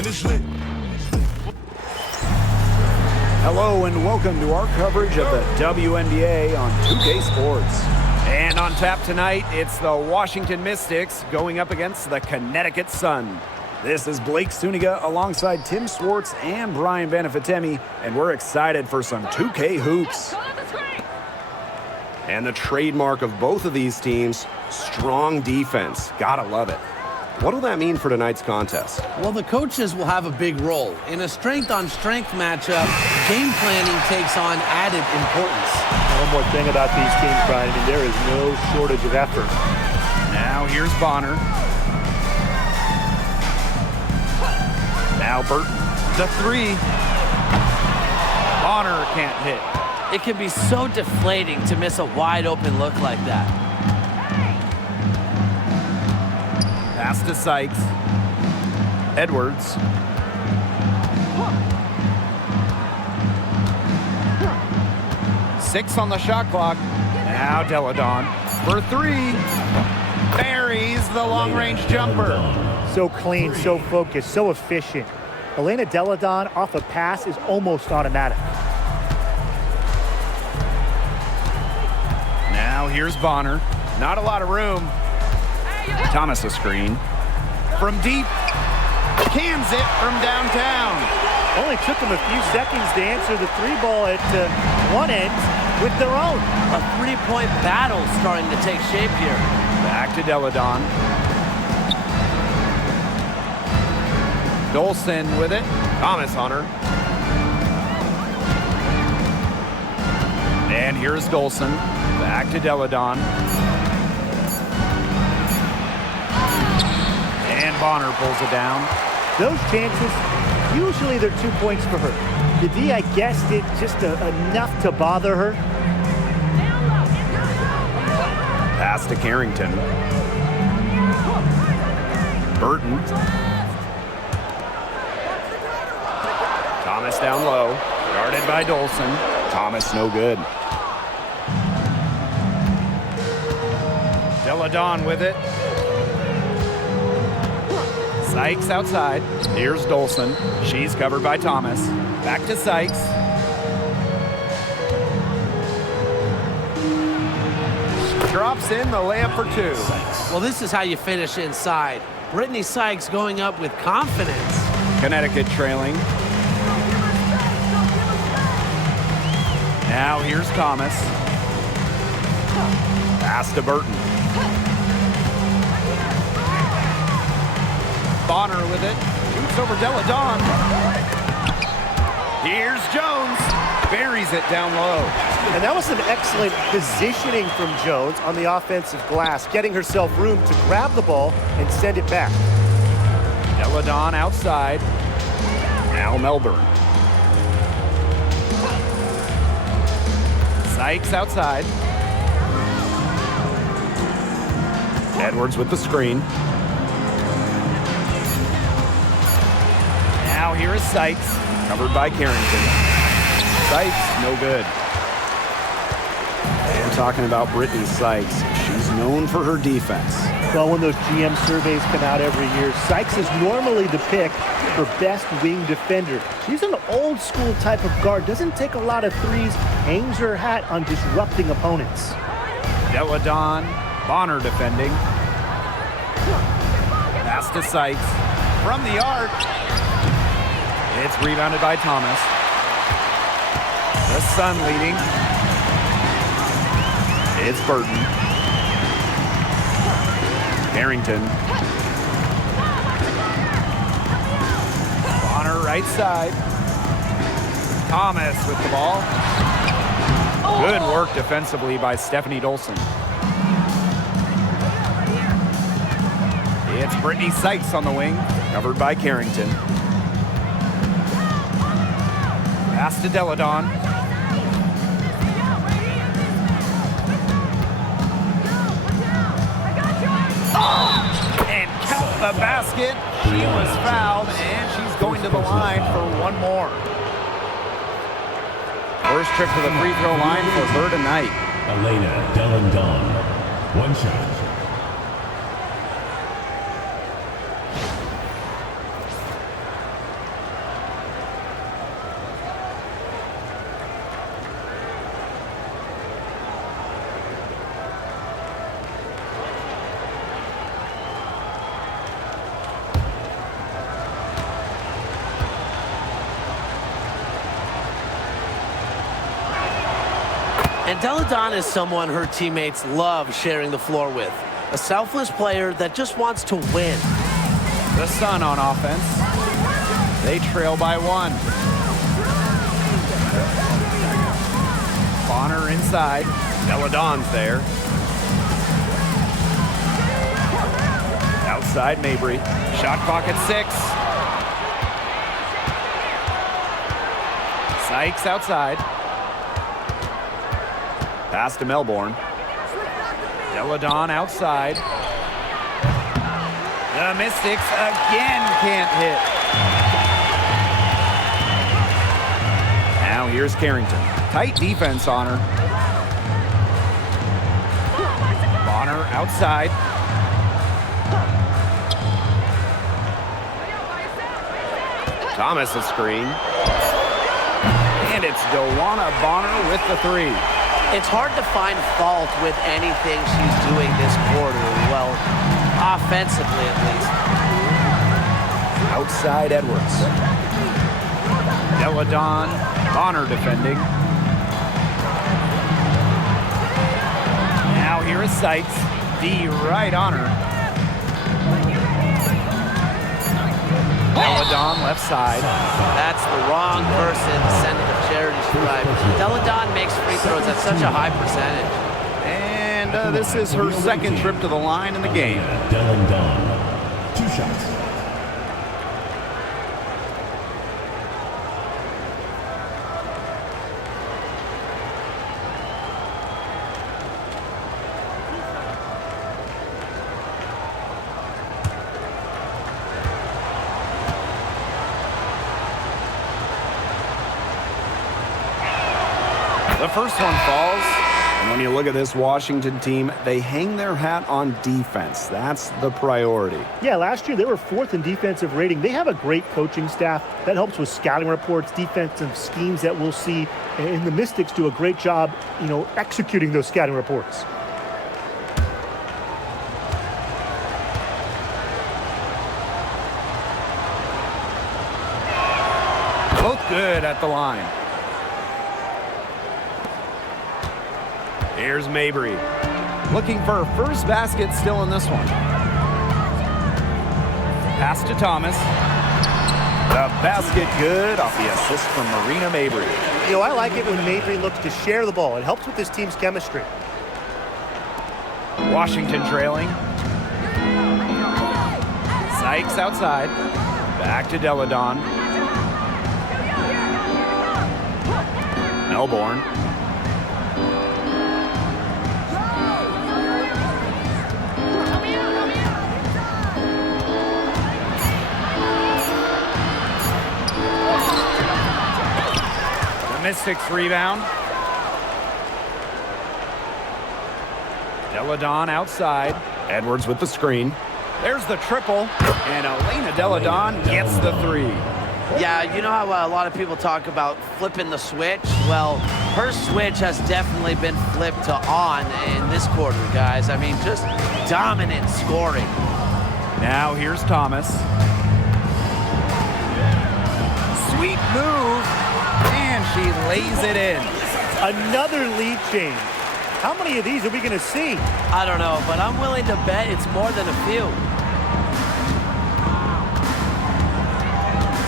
and it's lit. Hello and welcome to our coverage of the WNBA on 2K Sports. And on tap tonight, it's the Washington Mystics going up against the Connecticut Sun. This is Blake Suniga alongside Tim Swartz and Brian Banafitemi, and we're excited for some 2K hoops. And the trademark of both of these teams, strong defense. Gotta love it. What will that mean for tonight's contest? Well, the coaches will have a big role. In a strength-on-strength matchup, game planning takes on added importance. One more thing about these teams, Brian. I mean, there is no shortage of effort. Now here's Bonner. Now Burton. The three. Bonner can't hit. It can be so deflating to miss a wide-open look like that. Pass to Sykes. Edwards. Six on the shot clock. Now Deladon for three. Buries the long-range jumper. So clean, so focused, so efficient. Elena Deladon off a pass is almost automatic. Now here's Bonner. Not a lot of room. Thomas a screen. From deep. Cans it from downtown. Only took them a few seconds to answer the three ball at one end with their own. A three-point battle starting to take shape here. Back to Deladon. Dolson with it. Thomas on her. And here's Dolson. Back to Deladon. And Bonner pulls it down. Those chances, usually they're 2 points for her. The D, I guessed it just enough to bother her. Pass to Carrington. Burton. Thomas down low. Guarded by Dolson. Thomas no good. Deladon with it. Sykes outside. Here's Dolson. She's covered by Thomas. Back to Sykes. Drops in the layup for two. Well, this is how you finish inside. Brittany Sykes going up with confidence. Connecticut trailing. Now here's Thomas. Pass to Burton. Bonner with it. Shoots over Deladon. Here's Jones. Buries it down low. And that was some excellent positioning from Jones on the offensive glass, getting herself room to grab the ball and send it back. Deladon outside. Now Melbourne. Sykes outside. Edwards with the screen. Now here is Sykes, covered by Carrington. Sykes, no good. And talking about Brittany Sykes, she's known for her defense. Well, when those GM surveys come out every year, Sykes is normally the pick for best wing defender. She's an old school type of guard, doesn't take a lot of threes, hangs her hat on disrupting opponents. Deladon, Bonner defending. Pass to Sykes. From the arc. It's rebounded by Thomas. The Sun leading. It's Burton. Carrington. Bonner right side. Thomas with the ball. Good work defensively by Stephanie Dolson. It's Brittany Sykes on the wing, covered by Carrington. Pass to Deladon. And count the basket. She was fouled, and she's going to the line for one more. First trip to the free throw line for her tonight. Elena Deladon. One shot. And Deladon is someone her teammates love sharing the floor with. A selfless player that just wants to win. The Sun on offense. They trail by 1. Bonner inside. Deladon's there. Outside Mabry. Shot clock at 6. Sykes outside. Pass to Melbourne. Deladon outside. The Mystics again can't hit. Now here's Carrington. Tight defense on her. Bonner outside. Thomas a screen. And it's Dewana Bonner with the 3. It's hard to find fault with anything she's doing this quarter. Well, offensively at least. Outside Edwards. Deladon, Bonner defending. Now here is Sykes. D right on her. Deladon left side. That's the wrong person to send to the charity stripe. Deladon makes free throws at such a high percentage. And this is her second trip to the line in the game. Delandon. 2 shots. The first one falls. And when you look at this Washington team, they hang their hat on defense. That's the priority. Yeah, last year they were 4th in defensive rating. They have a great coaching staff that helps with scouting reports, defensive schemes that we'll see. And the Mystics do a great job, executing those scouting reports. Both good at the line. Here's Mabry. Looking for her first basket still in this one. Pass to Thomas. The basket good off the assist from Marina Mabry. I like it when Mabry looks to share the ball. It helps with this team's chemistry. Washington trailing. Sykes outside. Back to Deladon. Melbourne. Mystics rebound. Deladon outside. Edwards with the screen. There's the triple. And Elena Deladon gets the 3. Yeah, you know how a lot of people talk about flipping the switch? Well, her switch has definitely been flipped to on in this quarter, guys. I mean, just dominant scoring. Now here's Thomas. Sweet move. And she lays it in. Another lead change. How many of these are we going to see? I don't know, but I'm willing to bet it's more than a few.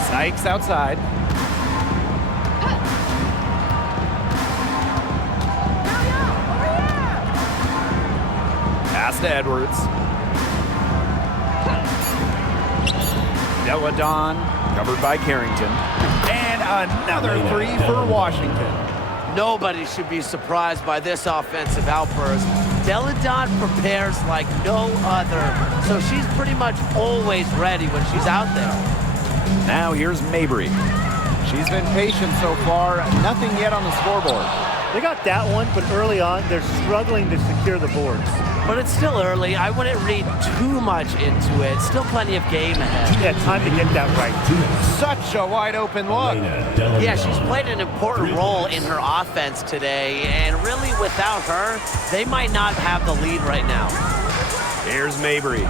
Sykes outside. Pass to Edwards. Deladon covered by Carrington. And another 3 for Washington. Nobody should be surprised by this offensive outburst. Deladon prepares like no other, so she's pretty much always ready when she's out there. Now here's Mabry. She's been patient so far. Nothing yet on the scoreboard. They got that one, but early on, they're struggling to secure the boards. But it's still early. I wouldn't read too much into it. Still plenty of game ahead. Yeah, time to get that right. Such a wide open look. Yeah, she's played an important role in her offense today, and really without her, they might not have the lead right now. Here's Mabry.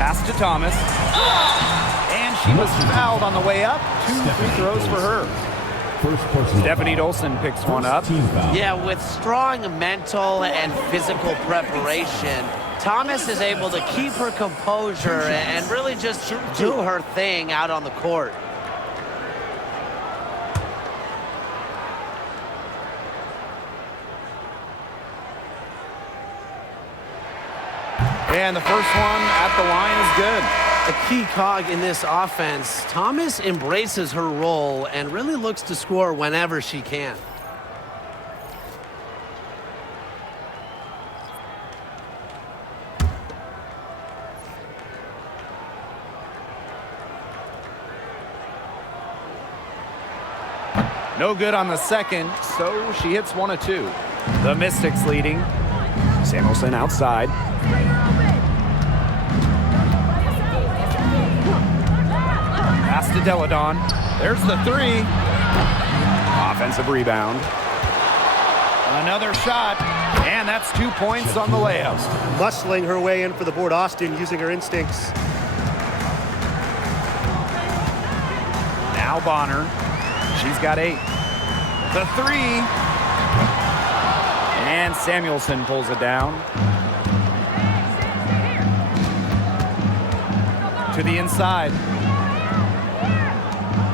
Pass to Thomas. And she was fouled on the way up. 2 free throws for her. First personal Stephanie foul. Dolson picks one up. Team foul. Yeah, with strong mental and physical preparation, Thomas is able to keep her composure and really just do her thing out on the court. And the first one at the line is good. A key cog in this offense, Thomas embraces her role and really looks to score whenever she can. No good on the second, so she hits one of two. The Mystics leading. Samuelson outside. Pass to Deladon. There's the three. Offensive rebound. Another shot, and that's 2 points on the layup. Muscling her way in for the board. Austin using her instincts. Now Bonner. She's got 8. The three. And Samuelson pulls it down. To the inside.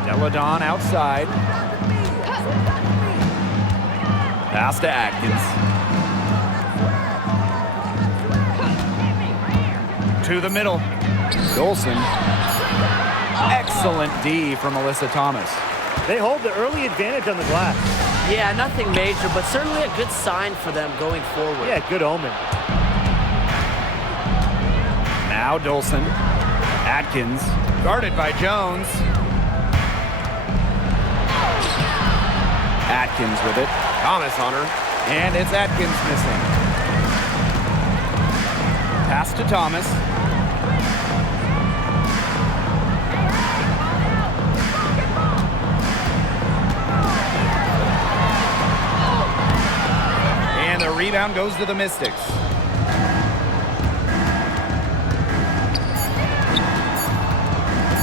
Deladon outside. Pass to Atkins. To the middle. Dolson. Excellent D from Alyssa Thomas. They hold the early advantage on the glass. Yeah, nothing major, but certainly a good sign for them going forward. Yeah, good omen. Now Dolson. Atkins. Guarded by Jones. Atkins with it. Thomas on her. And it's Atkins missing. Pass to Thomas. And the rebound goes to the Mystics.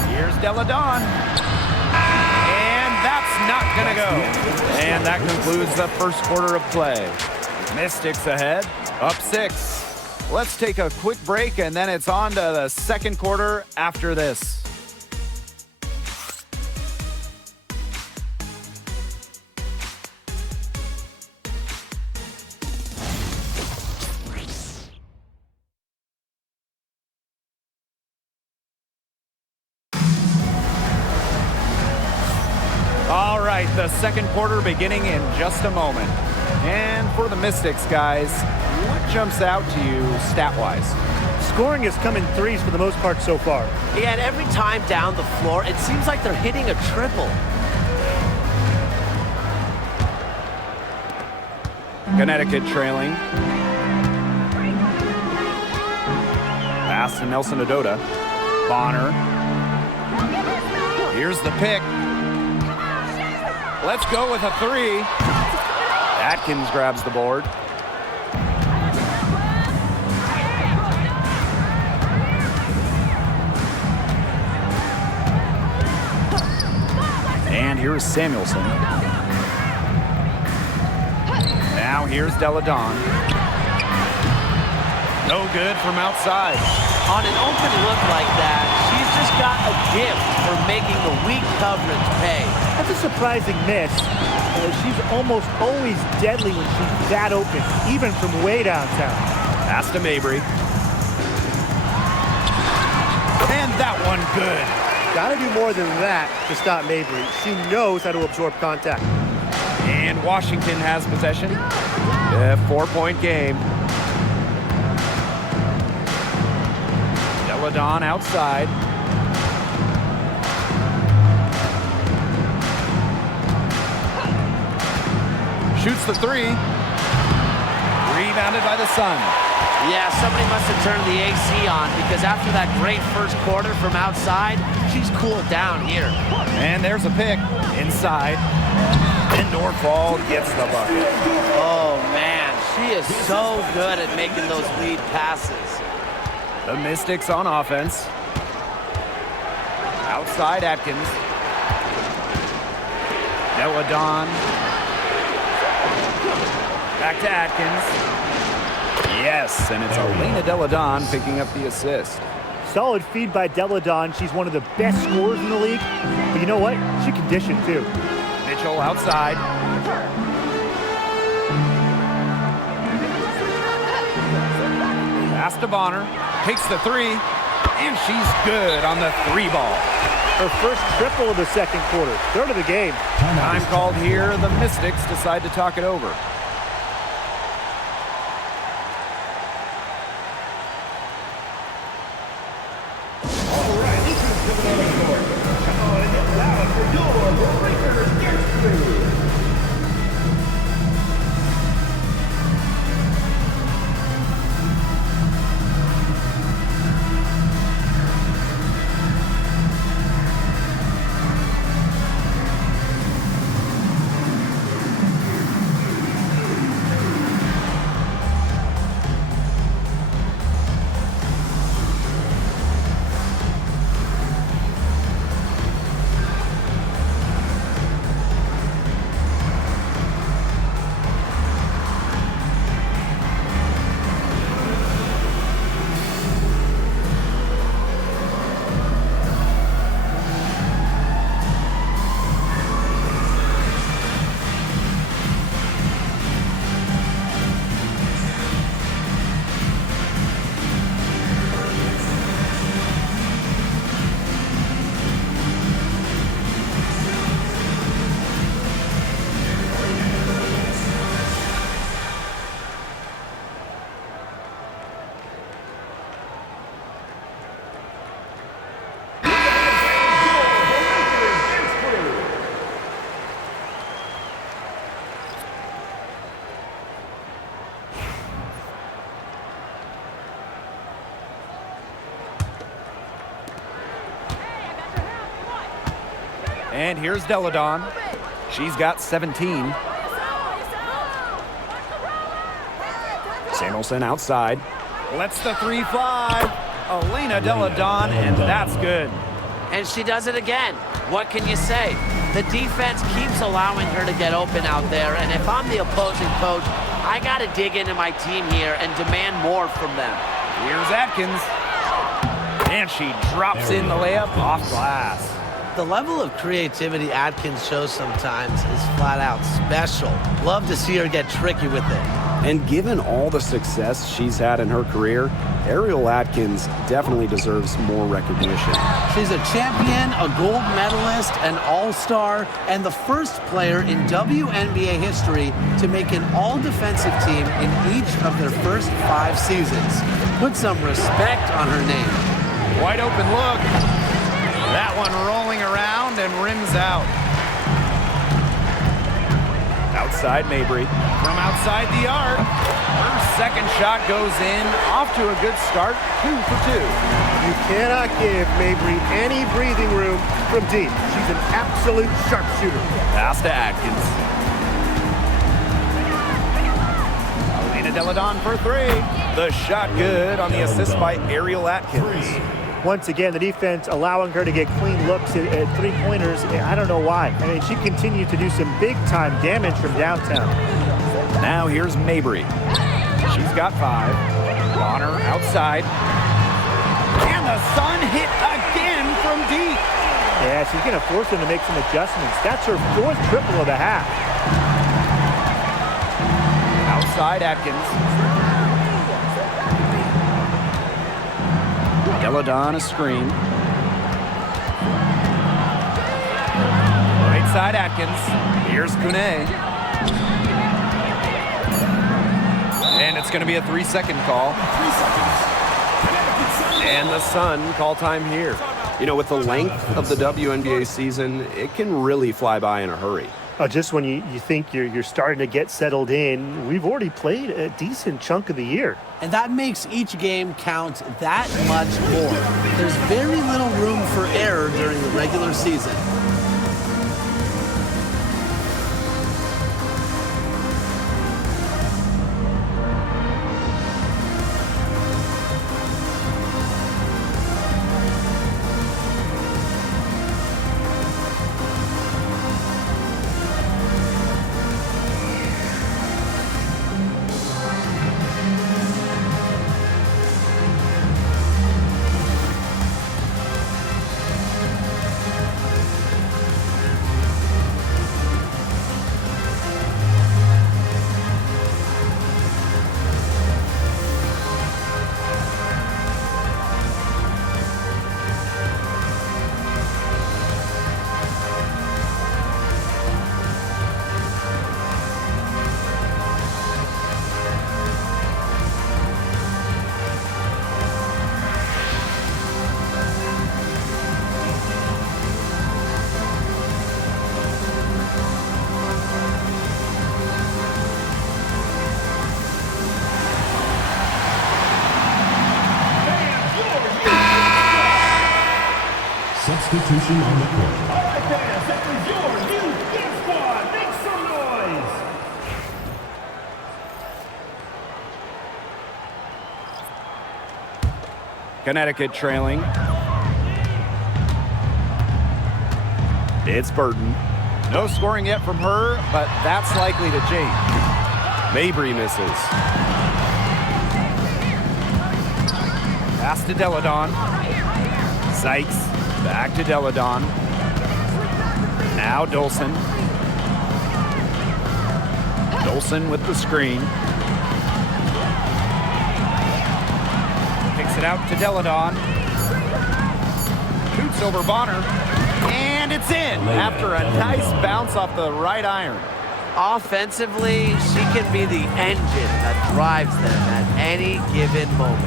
Here's Deladon. And that's not going to go. And that concludes the first quarter of play. Mystics ahead, up 6. Let's take a quick break, and then it's on to the second quarter after this. All right, the second quarter beginning in just a moment. And for the Mystics, guys, what jumps out to you stat-wise? Scoring has come in threes for the most part so far. Yeah, and every time down the floor, it seems like they're hitting a triple. Connecticut trailing. Pass to Nelson Adota. Bonner. Here's the pick. Let's go with a 3. Atkins grabs the board. And here's Samuelson. Now here's Deladon. No good from outside. On an open look like that, she's just got a gift for making the weak coverage pay. That's a surprising miss. She's almost always deadly when she's that open, even from way downtown. Pass to Mabry. And that one good. Got to do more than that to stop Mabry. She knows how to absorb contact. And Washington has possession. A 4-point game. Deladon outside. Shoots the 3. Rebounded by the Sun. Yeah, somebody must have turned the AC on because after that great first quarter from outside, she's cooled down here. And there's a pick inside. And Norfall gets the bucket. Oh, man, she is so good at making those lead passes. The Mystics on offense. Outside Atkins. Deladon. Back to Atkins. Yes, and it's Elena Deladon picking up the assist. Solid feed by Deladon. She's one of the best scorers in the league. But you know what? She can dish it too. Mitchell outside. Pass to Bonner. Takes the three. And she's good on the three ball. Her first triple of the second quarter. Third of the game. Time called here. The Mystics decide to talk it over. And here's Deladon. She's got 17. Samuelson outside. Lets the three fly. Elena Deladon, and that's good. And she does it again. What can you say? The defense keeps allowing her to get open out there, and if I'm the opposing coach, I got to dig into my team here and demand more from them. Here's Atkins. And she drops in the layup off glass. The level of creativity Atkins shows sometimes is flat out special. Love to see her get tricky with it. And given all the success she's had in her career, Ariel Atkins definitely deserves more recognition. She's a champion, a gold medalist, an all-star, and the first player in WNBA history to make an all-defensive team in each of their first 5 seasons. Put some respect on her name. Wide open look. That one rolling around and rims out. Outside Mabry. From outside the arc. Her second shot goes in. Off to a good start. 2 for 2. You cannot give Mabry any breathing room from deep. She's an absolute sharpshooter. Pass to Atkins. Elena Deladon for 3. The shot good on the assist by Ariel Atkins. Once again, the defense allowing her to get clean looks at three-pointers. I don't know why. I mean, she continued to do some big-time damage from downtown. Now here's Mabry. She's got 5. Bonner outside. And the Sun hit again from deep. Yeah, she's going to force them to make some adjustments. That's her 4th triple of the half. Outside Atkins. Deladon a screen. Right side Atkins. Here's Kune. And it's going to be a 3-second call. And the Sun call time here. You know, with the length of the WNBA season, it can really fly by in a hurry. Just when you think you're starting to get settled in, we've already played a decent chunk of the year. And that makes each game count that much more. There's very little room for error during the regular season. Substitution on the court. All right, fans, that was your youth game squad. Make some noise. Connecticut trailing. It's Burton. No scoring yet from her, but that's likely to change. Mabry misses. Pass to Deladon. Sykes. Back to Deladon. Now Dolson. Dolson with the screen. Kicks it out to Deladon. Shoots over Bonner. And it's in after a nice bounce off the right iron. Offensively, she can be the engine that drives them at any given moment.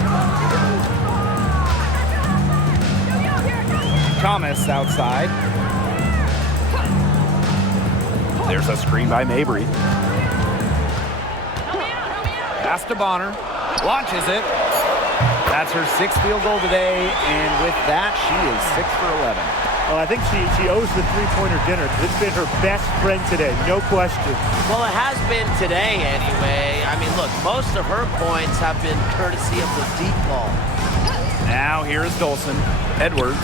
Thomas outside. There's a screen by Mabry. Pass to Bonner. Launches it. That's her 6th field goal today, and with that, she is 6 for 11. Well, I think she owes the three-pointer dinner. It's been her best friend today, no question. Well, it has been today anyway. I mean, look, most of her points have been courtesy of the deep ball. Now here's Dolson. Edwards.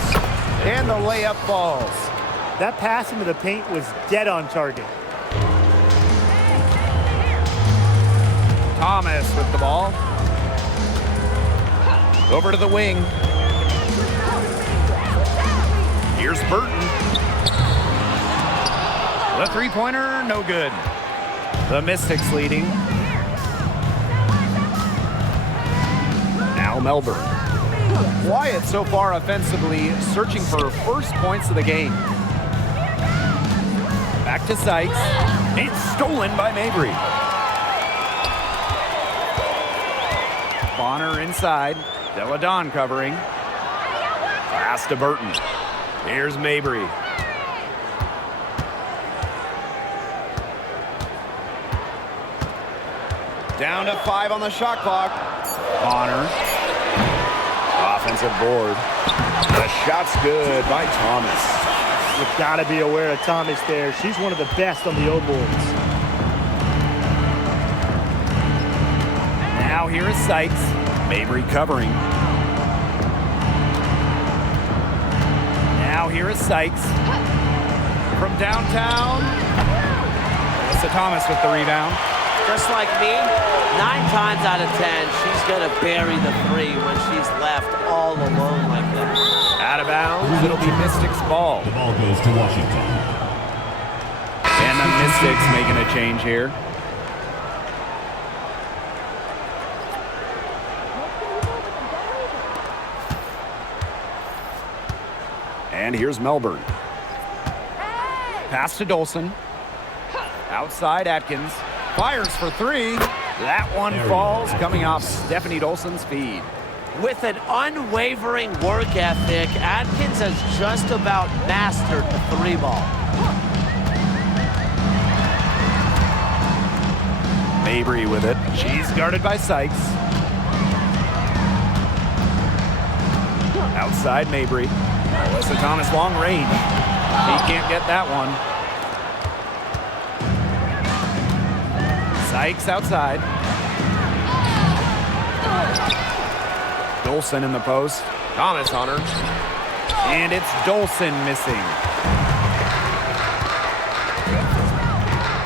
And the layup falls. That pass into the paint was dead on target. Thomas with the ball. Over to the wing. Here's Burton. The three-pointer, no good. The Mystics leading. Now Melbourne. Wyatt so far offensively searching for first points of the game. Back to Sykes. It's stolen by Mabry. Bonner inside. Deladon covering. Pass to Burton. Here's Mabry. Down to 5 on the shot clock. Bonner. Offensive board. The shot's good by Thomas. You've got to be aware of Thomas there. She's one of the best on the O boards. Now here is Sykes. Mabry covering. Now here is Sykes. From downtown. Alyssa Thomas with the rebound. Just like me, 9 times out of 10, she's going to bury the 3 when she's left all alone like that. Out of bounds, it'll be Mystics ball. The ball goes to Washington. And the Mystics making a change here. And here's Melbourne. Pass to Dolson. Outside Atkins. Fires for 3. That one falls, coming off Stephanie Dolson's feed. With an unwavering work ethic, Atkins has just about mastered the 3-ball. Mabry with it. She's guarded by Sykes. Outside Mabry. Alyssa Thomas long range. He can't get that one. Sykes outside. Dolson in the post. Thomas on her. And it's Dolson missing.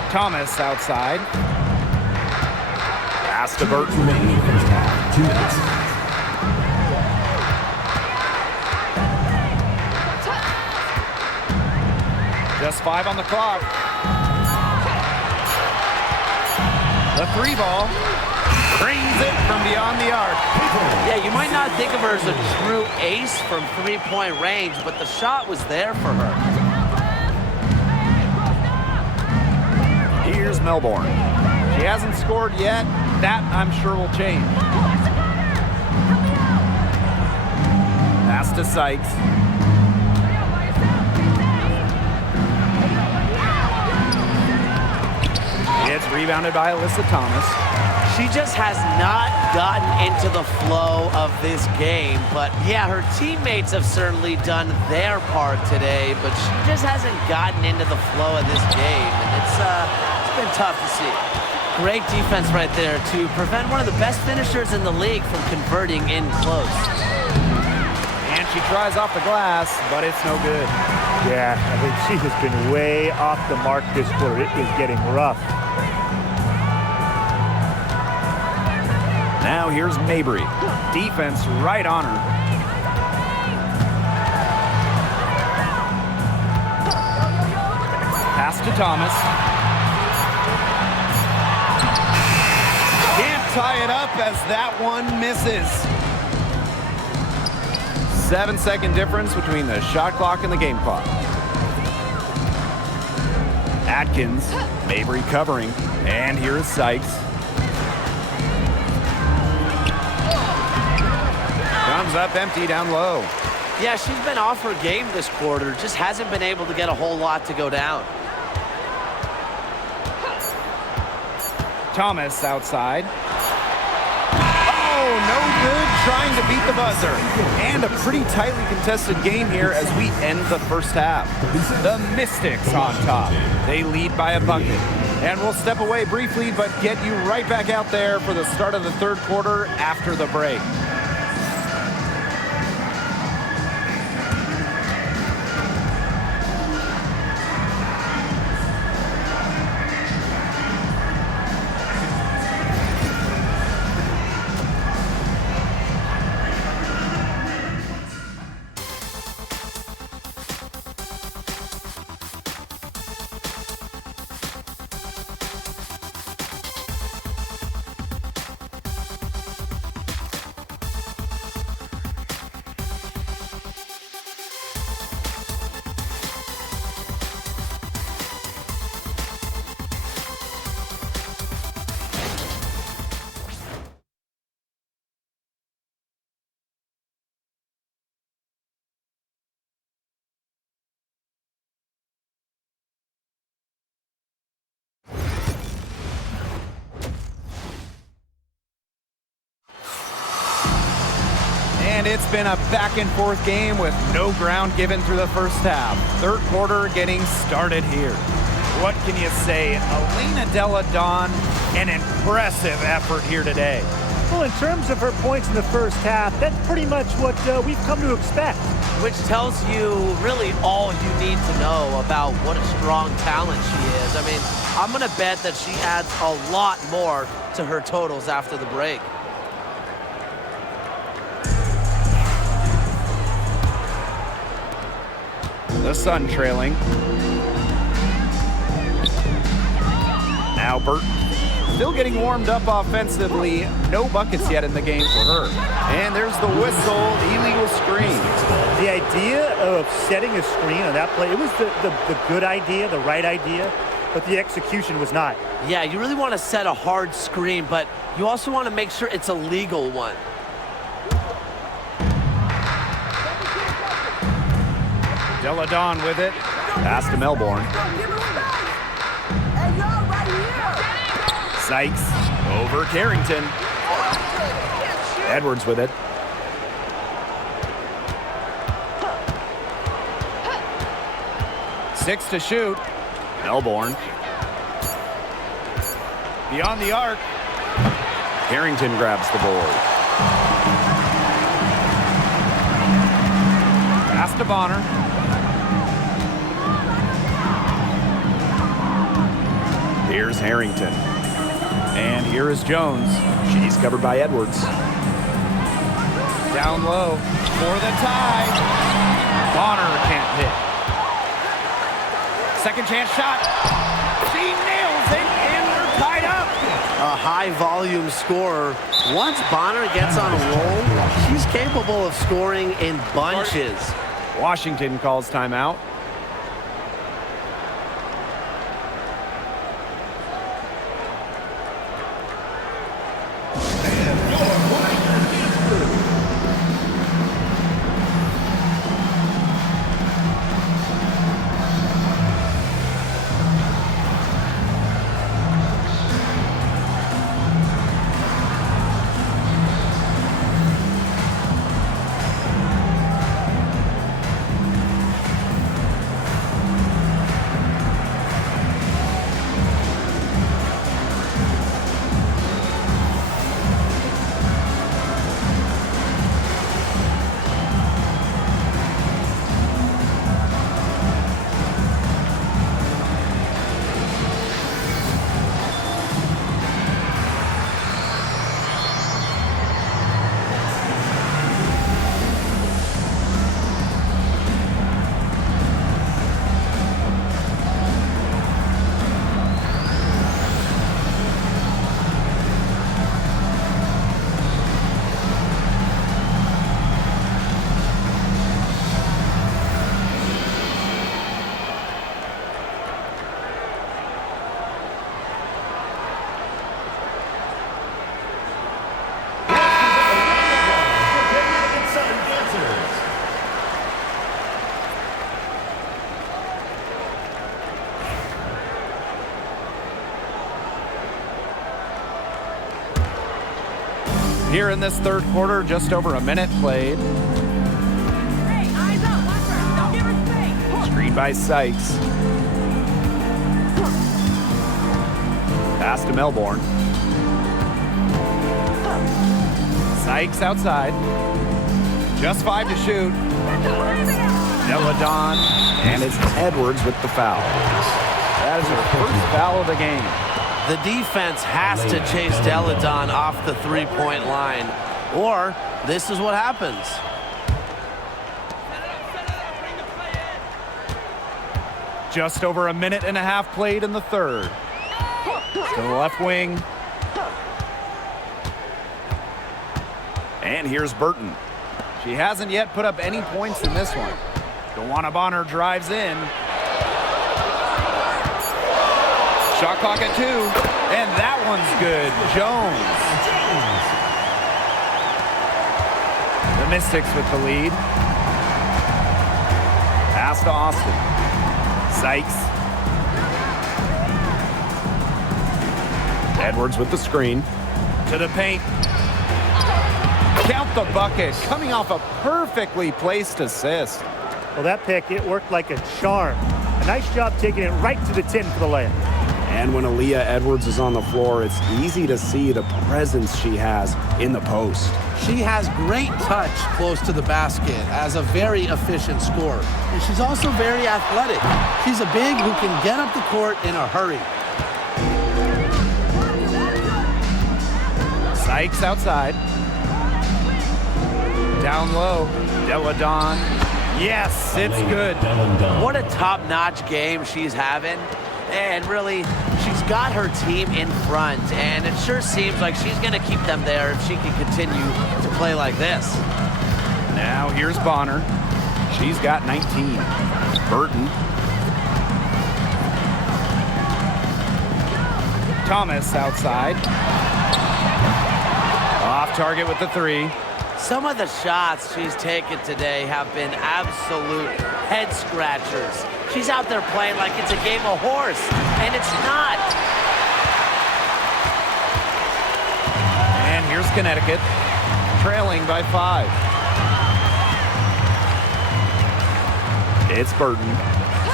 Thomas outside. Pass to Burton. Remaining first half. 2 minutes. Just 5 on the clock. The 3-ball brings it from beyond the arc. Yeah, you might not think of her as a true ace from 3-point range, but the shot was there for her. Here's Melbourne. She hasn't scored yet. That, I'm sure, will change. Pass to Sykes. It's rebounded by Alyssa Thomas. She just has not gotten into the flow of this game. But yeah, her teammates have certainly done their part today, but she just hasn't gotten into the flow of this game. And it's been tough to see. Great defense right there to prevent one of the best finishers in the league from converting in close. And she tries off the glass, but it's no good. Yeah, I mean, she has been way off the mark this quarter. It is getting rough. Now here's Mabry. Defense right on her. Pass to Thomas. Can't tie it up as that one misses. 7-second difference between the shot clock and the game clock. Atkins, Mabry covering, and here is Sykes. Comes up empty down low. Yeah, she's been off her game this quarter. Just hasn't been able to get a whole lot to go down. Thomas outside. Oh, no good trying to beat the buzzer. And a pretty tightly contested game here as we end the first half. The Mystics on top. They lead by a bucket. And we'll step away briefly, but get you right back out there for the start of the third quarter after the break. And it's been a back-and-forth game with no ground given through the first half. Third quarter getting started here. What can you say? Elena Delle Donne, an impressive effort here today. Well, in terms of her points in the first half, that's pretty much what we've come to expect. Which tells you really all you need to know about what a strong talent she is. I mean, I'm going to bet that she adds a lot more to her totals after the break. The Sun trailing. Now Burton still getting warmed up offensively. No buckets yet in the game for her. And there's the whistle, illegal screen. The idea of setting a screen on that play, it was the good idea, the right idea, but the execution was not. Yeah, you really want to set a hard screen, but you also want to make sure it's a legal one. Delle Donne with it. Pass to Melbourne. Sykes over Carrington. Edwards with it. Six to shoot. Melbourne. Beyond the arc. Carrington grabs the board. Pass to Bonner. Here's Harrington. And here is Jones. She's covered by Edwards. Down low for the tie. Bonner can't hit. Second chance shot. She nails it, and they're tied up. A high-volume scorer. Once Bonner gets on a roll, she's capable of scoring in bunches. Washington calls timeout. Here in this third quarter, just over a minute played. Hey, eyes up, watch her. Don't give her space. Screen by Sykes. Pass to Melbourne. Sykes outside. Just 5 to shoot. Deladon. And it's Edwards with the foul. That is her first foul of the game. The defense has to chase Deladon off the three-point line, or this is what happens. Just over a minute and a half played in the third. To the left wing. And here's Burton. She hasn't yet put up any points in this one. Joanna Bonner drives in. Shot clock at 2. And that one's good. Jones. The Mystics with the lead. Pass to Austin. Sykes. Edwards with the screen. To the paint. Count the bucket. Coming off a perfectly placed assist. Well, that pick, it worked like a charm. A nice job taking it right to the tin for the layup. And when Aaliyah Edwards is on the floor, it's easy to see the presence she has in the post. She has great touch close to the basket as a very efficient scorer. And she's also very athletic. She's a big who can get up the court in a hurry. Sykes outside. Down low. Deladon. Yes, it's good. What a top-notch game she's having. And really, she's got her team in front. And it sure seems like she's going to keep them there if she can continue to play like this. Now here's Bonner. She's got 19. Burton. Thomas outside. Off target with the 3. Some of the shots she's taken today have been absolute head scratchers. She's out there playing like it's a game of horse, and it's not. And here's Connecticut, trailing by 5. It's Burton.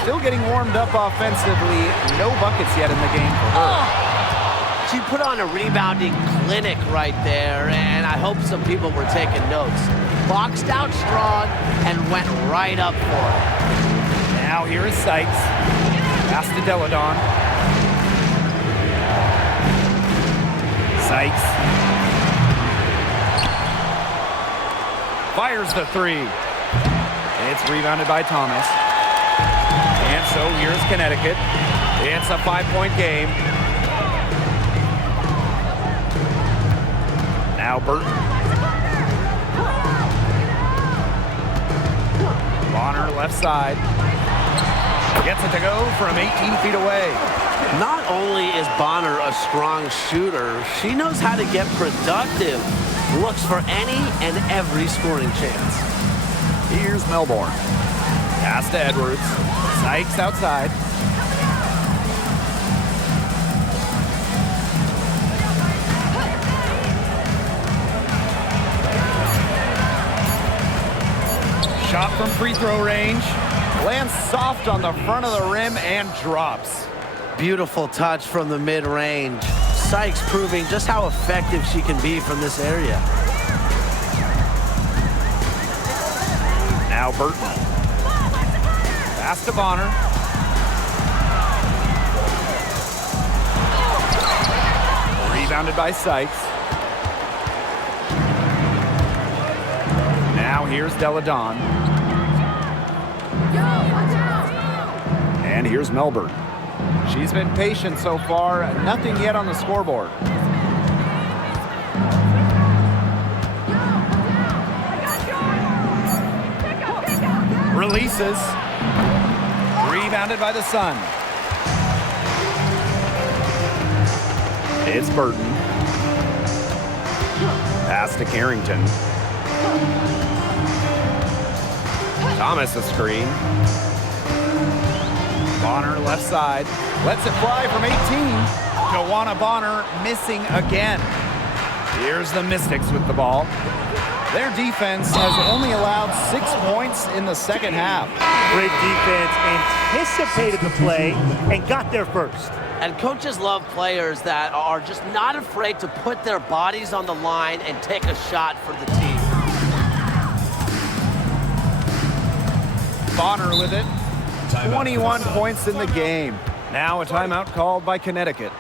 Still getting warmed up offensively. No buckets yet in the game for her. She put on a rebounding clinic right there, and I hope some people were taking notes. Boxed out strong and went right up for it. Now here is Sykes. Pass to Deladon. Sykes. Fires the 3. It's rebounded by Thomas. And so here's Connecticut. It's a 5-point game. Now Burton. Bonner left side. Gets it to go from 18 feet away. Not only is Bonner a strong shooter, she knows how to get productive. Looks for any and every scoring chance. Here's Melbourne. Pass to Edwards. Sykes outside. Shot from free throw range. Lands soft on the front of the rim and drops. Beautiful touch from the mid-range. Sykes proving just how effective she can be from this area. Now Burton. Pass to Bonner. Rebounded by Sykes. Now here's Deladon. And here's Melbourne. She's been patient so far. Nothing yet on the scoreboard. Releases. Rebounded by the Sun. It's Burton. Pass to Carrington. Thomas a screen. Bonner left side. Lets it fly from 18. Joanna Bonner missing again. Here's the Mystics with the ball. Their defense has only allowed 6 points in the second half. Great defense, anticipated the play, and got there first. And coaches love players that are just not afraid to put their bodies on the line and take a shot for the team. Bonner with it. Timeout 21 for the points in the game. Now a timeout called by Connecticut.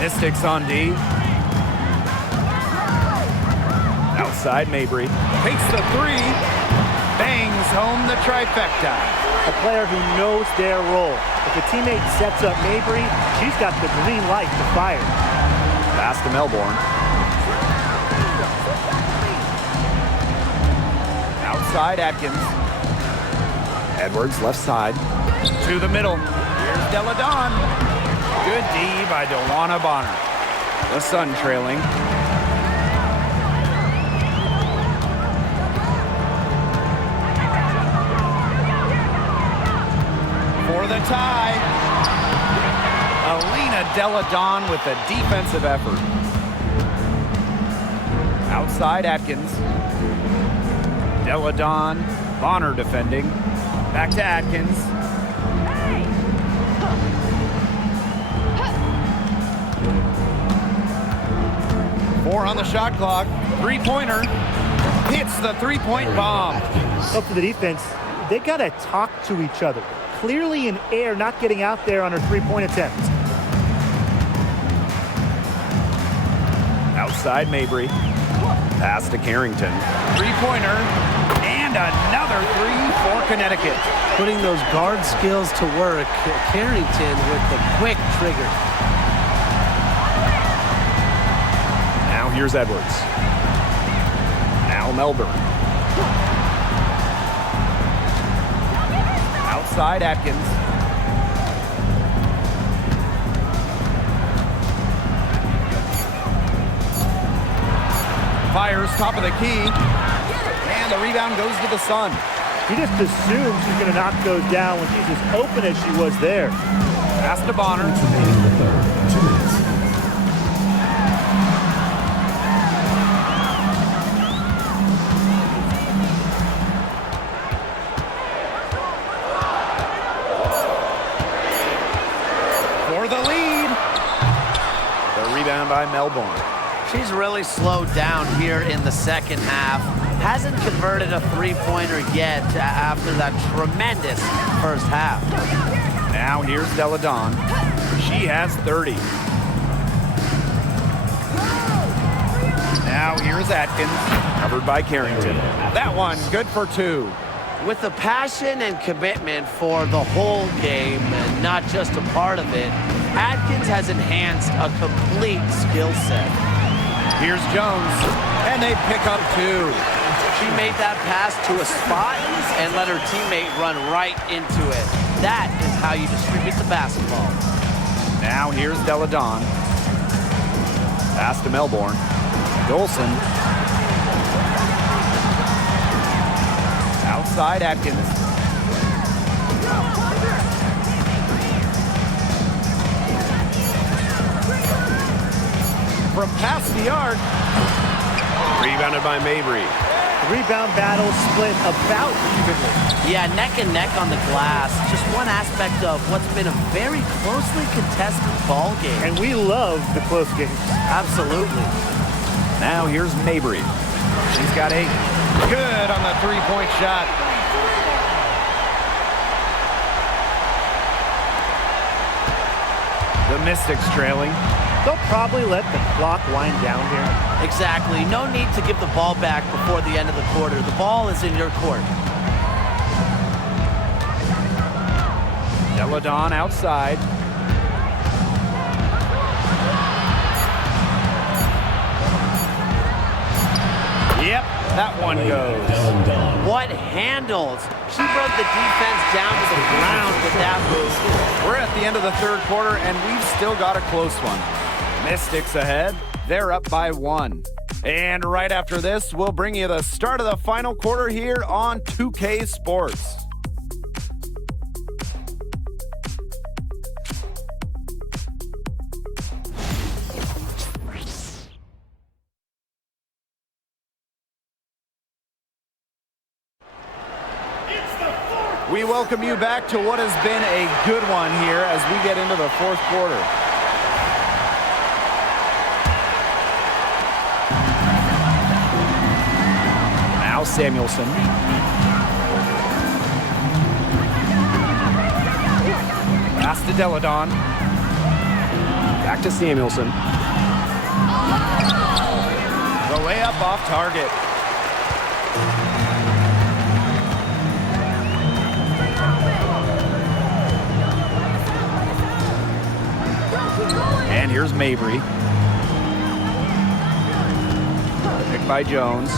Mystics on D. Outside Mabry. Takes the three. Bangs home the trifecta. A player who knows their role. If a teammate sets up Mabry, she's got the green light to fire. Pass to Melbourne. Outside Atkins. Edwards left side. To the middle. Here's Deladon. Good D by Dewana Bonner. The Sun trailing. For the tie. Alina Deladon with a defensive effort. Outside Atkins. Deladon. Bonner defending. Back to Atkins. Four on the shot clock. Three-pointer. Hits the three-point bomb. So for the defense, they got to talk to each other. Clearly in air, not getting out there on her three-point attempt. Outside Mabry. Pass to Carrington. Three-pointer. And another three for Connecticut. Putting those guard skills to work. Carrington with the quick trigger. Now here's Edwards. Now Melbourne. Outside Atkins. Fires top of the key. And the rebound goes to the Sun. He just assumes she's going to knock those down when she's as open as she was there. Pass to Bonner. remaining in the third. 2 minutes. For the lead. The rebound by Melbourne. She's really slowed down here in the second half. Hasn't converted a three-pointer yet after that tremendous first half. Now here's Deladon. She has 30. Now here's Atkins, covered by Carrington. That one good for two. With the passion and commitment for the whole game, and not just a part of it, Atkins has enhanced a complete skill set. Here's Jones, and they pick up 2. She made that pass to a spot and let her teammate run right into it. That is how you distribute the basketball. Now here's Deladon. Pass to Melbourne. Dolson. Outside Atkins. From past the arc. Rebounded by Mabry. The rebound battle split about evenly. Yeah, neck and neck on the glass. Just one aspect of what's been a very closely contested ball game. And we love the close games. Absolutely. Now here's Mabry. She's got 8. Good on the three-point shot. The Mystics trailing. They'll probably let the clock wind down here. Exactly. No need to give the ball back before the end of the quarter. The ball is in your court. Deladon outside. Yep, that one goes. What handles? She broke the defense down to the ground with that move. We're at the end of the third quarter, and we've still got a close one. Mystics ahead. They're up by 1. And right after this, we'll bring you the start of the final quarter here on 2K Sports. We welcome you back to what has been a good one here as we get into the fourth quarter. Now Samuelson. Pass to Deladon. Back to Samuelson. The layup off target. And here's Mabry. Picked by Jones.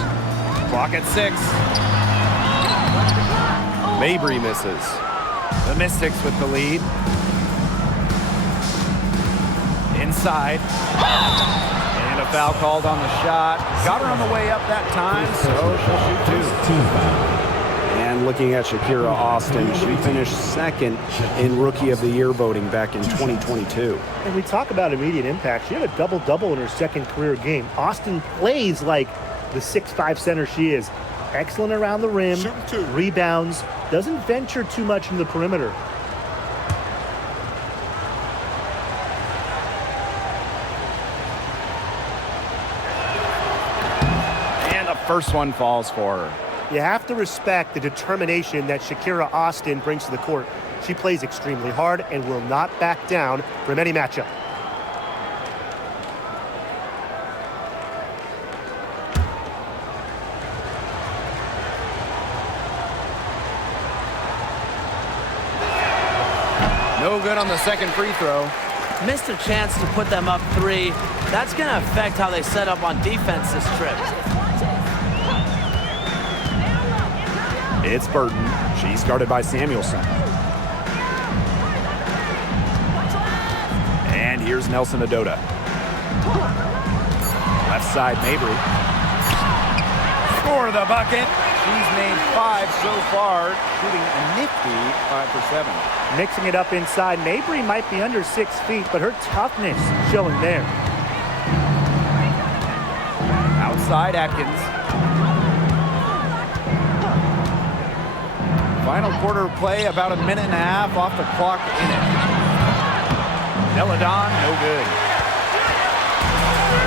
Clock at 6. Mabry misses. The Mystics with the lead. Inside. And a foul called on the shot. Got her on the way up that time, so she'll shoot 2. Team foul. And looking at Shakira Austin, she finished second in Rookie of the Year voting back in 2022. And we talk about immediate impact. She had a double-double in her second career game. Austin plays like the 6'5" center she is. Excellent around the rim, rebounds, doesn't venture too much in the perimeter. And the first one falls for her. You have to respect the determination that Shakira Austin brings to the court. She plays extremely hard and will not back down from any matchup. No good on the second free throw. Missed a chance to put them up 3. That's going to affect how they set up on defense this trip. It's Burton. She's guarded by Samuelson. And here's Nelson Adota. Left side, Mabry. For the bucket. She's made 5 so far, shooting a nifty 5 for 7. Mixing it up inside. Mabry might be under 6 feet, but her toughness showing there. Outside Atkins. Final quarter play, about a minute and a half off the clock in it. Deladon, no good.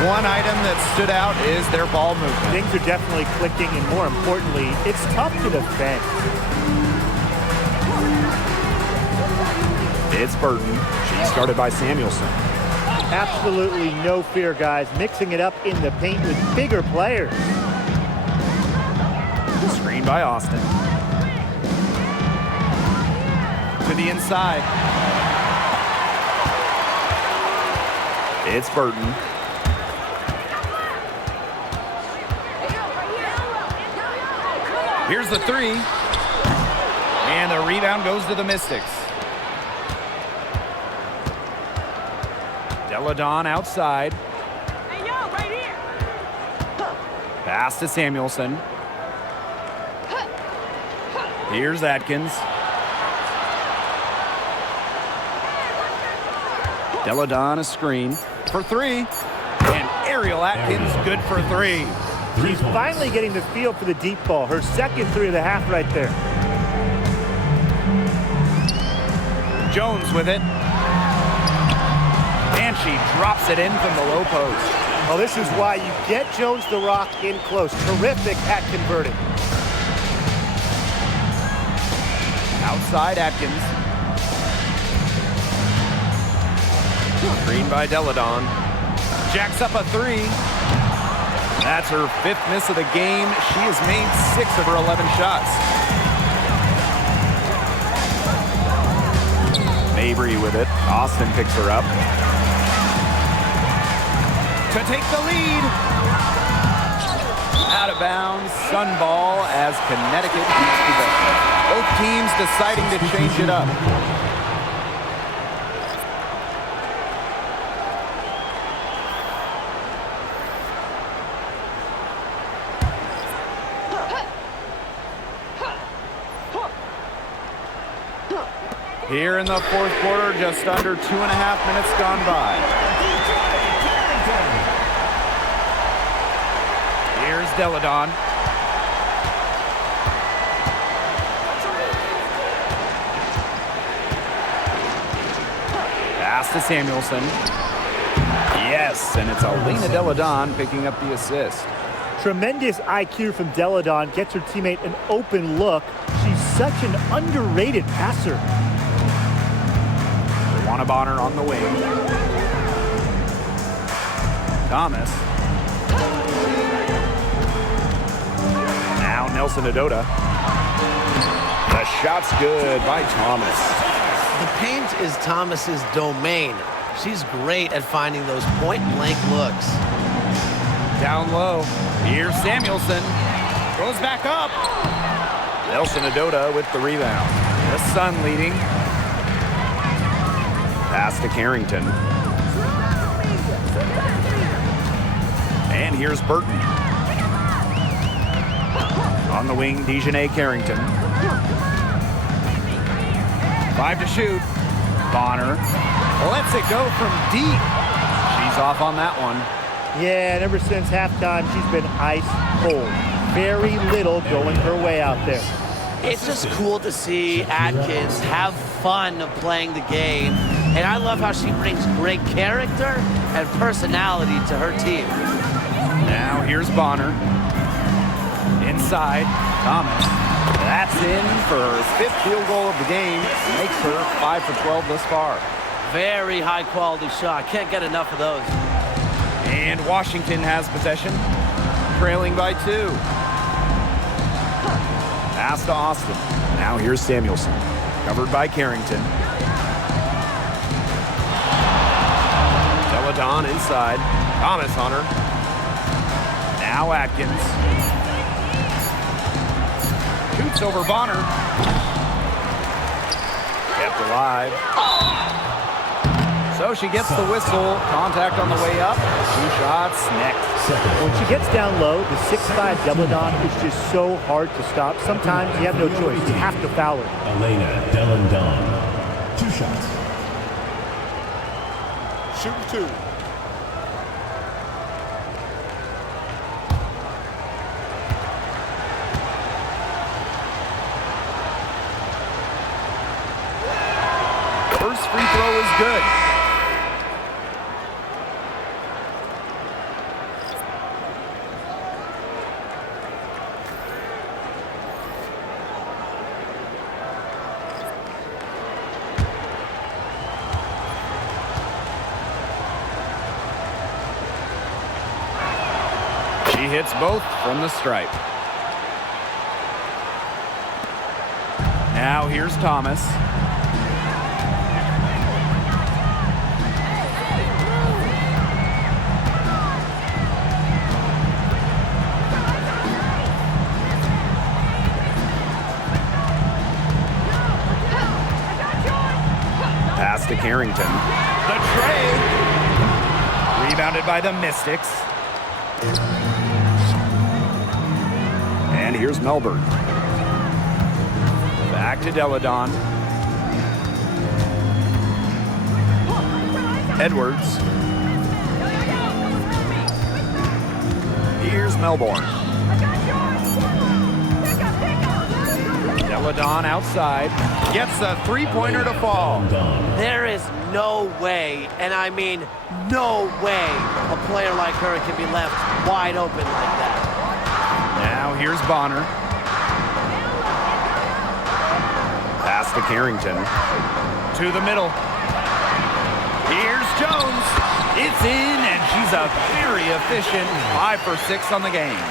One item that stood out is their ball movement. Things are definitely clicking, and more importantly, it's tough to defend. It's Burton. She's guarded by Samuelson. Absolutely no fear, guys. Mixing it up in the paint with bigger players. Screen by Austin. To the inside. It's Burton. Here's the three. And the rebound goes to the Mystics. Deladon outside. Hey, yo, right here. Pass to Samuelson. Here's Atkins. Deladon a screen for three. And Ariel Atkins good for three. She's finally getting the feel for the deep ball. Her second three of the half right there. Jones with it. And she drops it in from the low post. Well, this is why you get Jones the rock in close. Terrific at converting. Outside Atkins. Screen by Deladon. Jacks up a three. That's her fifth miss of the game. She has made 6 of her 11 shots. Mabry with it. Austin picks her up. To take the lead. Out of bounds. Sun ball as Connecticut keeps possession. Both teams deciding to change it up. Here in the fourth quarter, just under 2.5 minutes gone by. Here's Deladon. Pass to Samuelson. Yes, and it's Alina Deladon picking up the assist. Tremendous IQ from Deladon. Gets her teammate an open look. She's such an underrated passer. Bonner on the wing. Thomas. Now Nelson Adota. The shot's good by Thomas. The paint is Thomas's domain. She's great at finding those point-blank looks. Down low. Here's Samuelson. Goes back up. Nelson Adota with the rebound. The Sun leading. Pass to Carrington. And here's Burton. On the wing, Dejanay Carrington. 5 to shoot. Bonner lets it go from deep. She's off on that one. Yeah, and ever since halftime, she's been ice cold. Very little going her way out there. It's just cool to see Atkins have fun playing the game. And I love how she brings great character and personality to her team. Now here's Bonner. Inside, Thomas. That's in for her 5th field goal of the game. Makes her 5 for 12 thus far. Very high quality shot. Can't get enough of those. And Washington has possession, trailing by 2. Pass to Austin. Now here's Samuelson. Covered by Carrington. Deladon inside. Thomas on her. Now Atkins. Shoots over Bonner. Kept alive. So she gets the whistle. Contact on the way up. 2 shots next. When she gets down low, the 6'5" Deladon is just so hard to stop. Sometimes you have no choice. You have to foul her. Elena Deladon. 2 shots. Shooting 2. First free throw is good. She hits both from the stripe. Now here's Thomas. to Carrington. The tray. Rebounded by the Mystics. And here's Melbourne. Back to Deladon. Edwards. Here's Melbourne. Deladon outside. Gets a three-pointer to fall. There is no way, and I mean no way, a player like her can be left wide open like that. Now here's Bonner. Pass to Carrington. To the middle. Here's Jones. It's in, and she's a very efficient 5 for 6 on the game.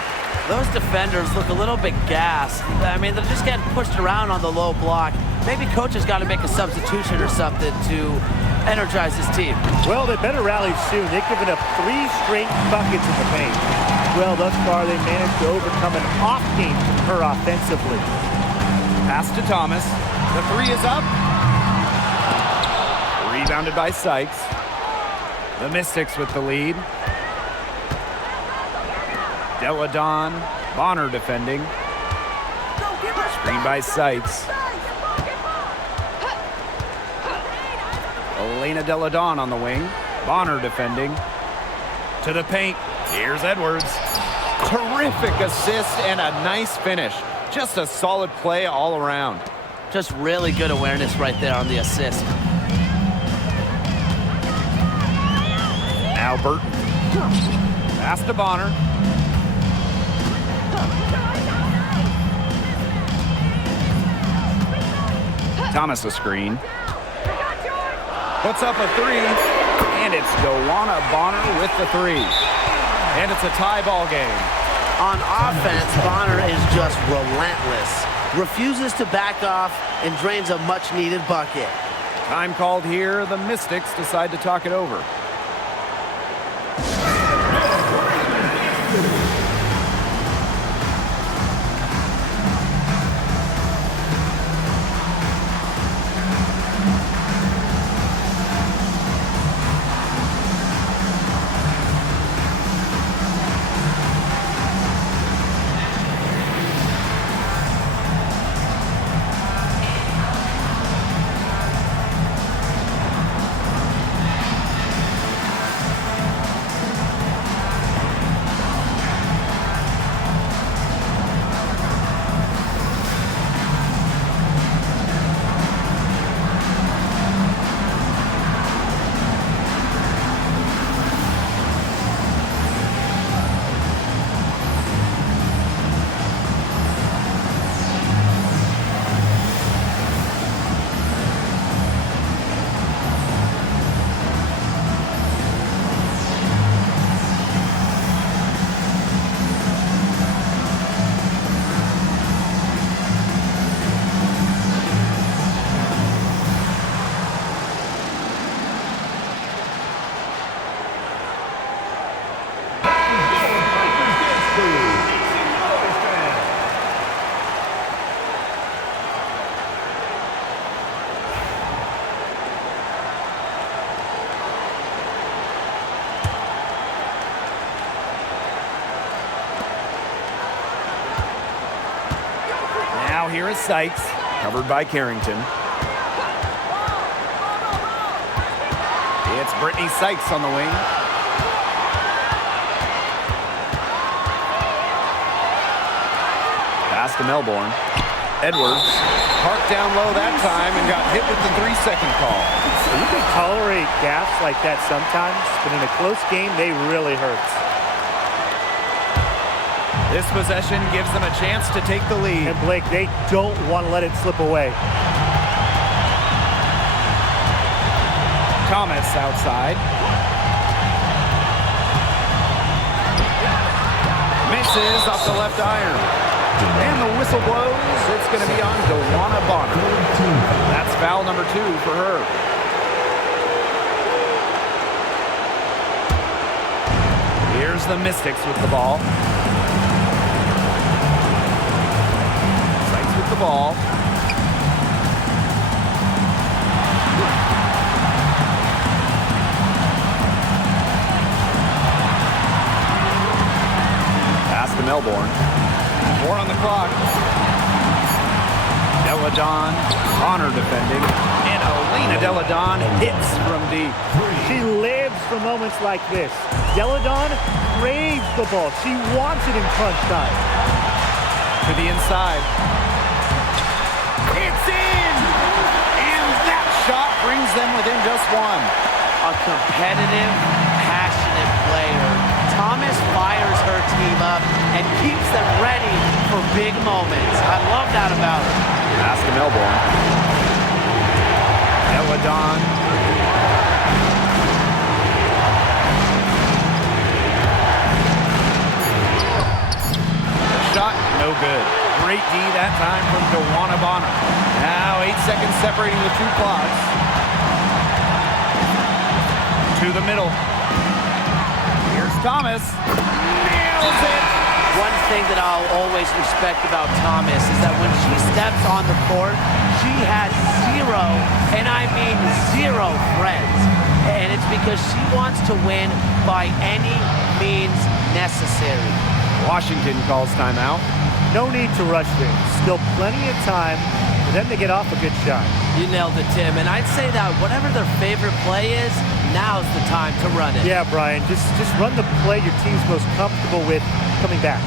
Those defenders look a little bit gassed. I mean, they're just getting pushed around on the low block. Maybe coach has got to make a substitution or something to energize his team. Well, they better rally soon. They've given up 3 straight buckets in the paint. Well, thus far, they managed to overcome an off game from her offensively. Pass to Thomas. The three is up. Rebounded by Sykes. The Mystics with the lead. Deladon, Bonner defending. Screen by Sykes. Elena Deladon on the wing. Bonner defending. To the paint. Here's Edwards. Terrific assist and a nice finish. Just a solid play all around. Just really good awareness right there on the assist. Now Burton. Pass to Bonner. Thomas a screen. Puts up a three, and it's Joanna Bonner with the three. And it's a tie ball game. On offense, Bonner is just relentless. Refuses to back off and drains a much-needed bucket. Time called here. The Mystics decide to talk it over. Now here is Sykes, covered by Carrington. It's Brittany Sykes on the wing. Pass to Melbourne. Edwards parked down low that time and got hit with the 3-second call. You can tolerate gaps like that sometimes, but in a close game, they really hurt. This possession gives them a chance to take the lead. And Blake, they don't want to let it slip away. Thomas outside. Misses off the left iron. And the whistle blows. It's going to be on Joanna Bonner. That's foul number 2 for her. Here's the Mystics with the ball. Sykes with the ball. Melbourne. 4 on the clock. Deladon, Connor defending, and Elena Deladon hits from deep. She lives for moments like this. Deladon craves the ball. She wants it in crunch time. To the inside. It's in! And that shot brings them within just one. A competitive, passionate player. Thomas fires her team up and keeps them ready for big moments. I love that about her. Pass to Melbourne. Deladon. The shot, no good. Great D that time from Dewana Bonner. Now 8 seconds separating the two clocks. To the middle. Here's Thomas. Nails it. One thing that I'll always respect about Thomas is that when she steps on the court, she has zero, and I mean zero friends. And it's because she wants to win by any means necessary. Washington calls timeout. No need to rush things. Still plenty of time for them to get off a good shot. You nailed it, Tim. And I'd say that whatever their favorite play is, now's the time to run it. Yeah, Brian, just run the play your team's most comfortable with coming back.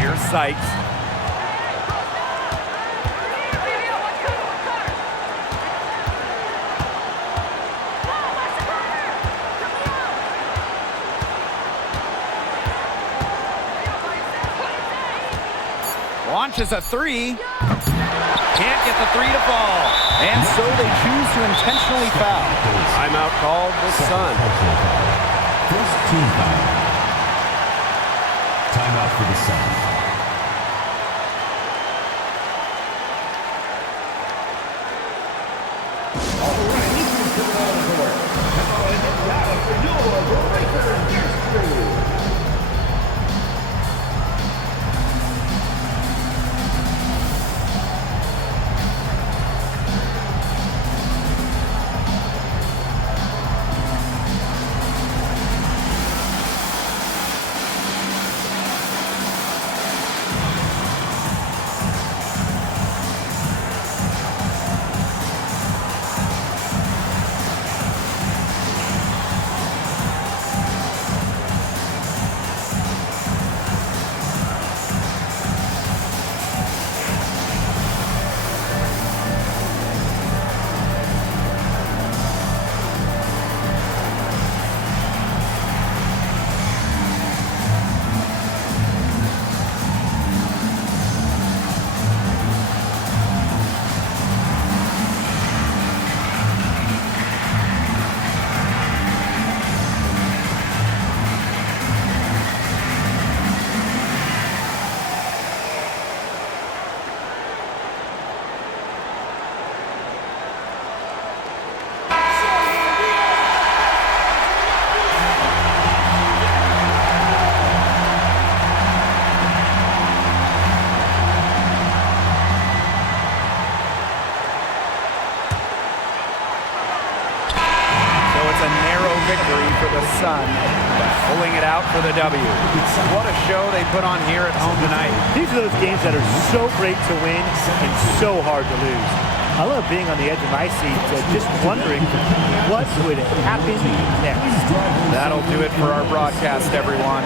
Here's Sykes. Launches a three. Can't get the three to fall. And so they choose to intentionally foul. Timeout called the Sun. First team foul. Timeout for the Suns. For the Sun, but pulling it out for the W. What a show they put on here at home tonight. These are those games that are so great to win and so hard to lose. I love being on the edge of my seat, just wondering what would happen next. That'll do it for our broadcast, everyone.